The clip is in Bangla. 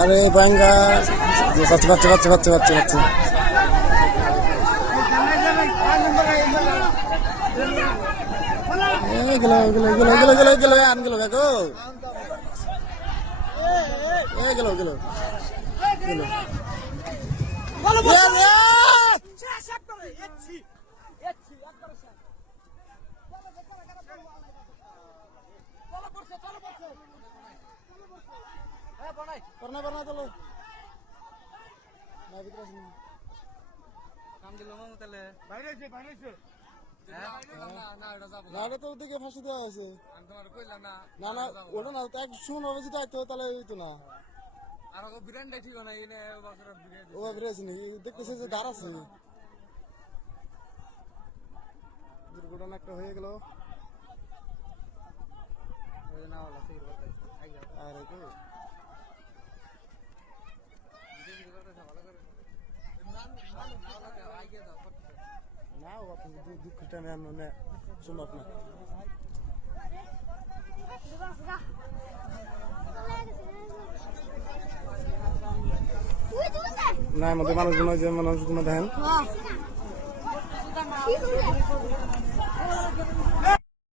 আরে বাঙ্গা বাচ্চা বাচ্চা বাচ্চা বাচ্চা বাচ্চা বাচ্চা গেল গেল গেল গেল গেল গেল আন গেল গো গেল গেল গেল pernah pernah tuh lo nah gitu sini কাম দিল মামু তাহলে বাইরে সে না এটা তো ওদিকে ফাঁসি দেওয়া হয়েছে আমি তোমার কইলাম না না না ওটা না এক শুন হবে যদি আইতো তাহলে হইতো না আর ও বিরান্ডা ঠিক না এনে বছর বিরান্ডা ও বিরাছি নাকি দেখতেছে যে দাঁড় আছে দুর্ঘটনা একটা হয়ে গেল ওই না ওলা সেই কথা আর তো না ও আপনি দুঃখটা নেন না সম্ভব না না আমাদের মানুষগুলো যে মানুষগুলো দেখেন